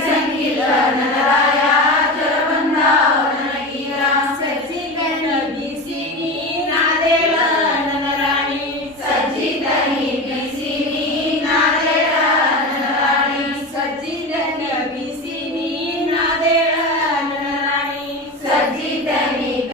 ಸಂಗೀಲ ನಗರ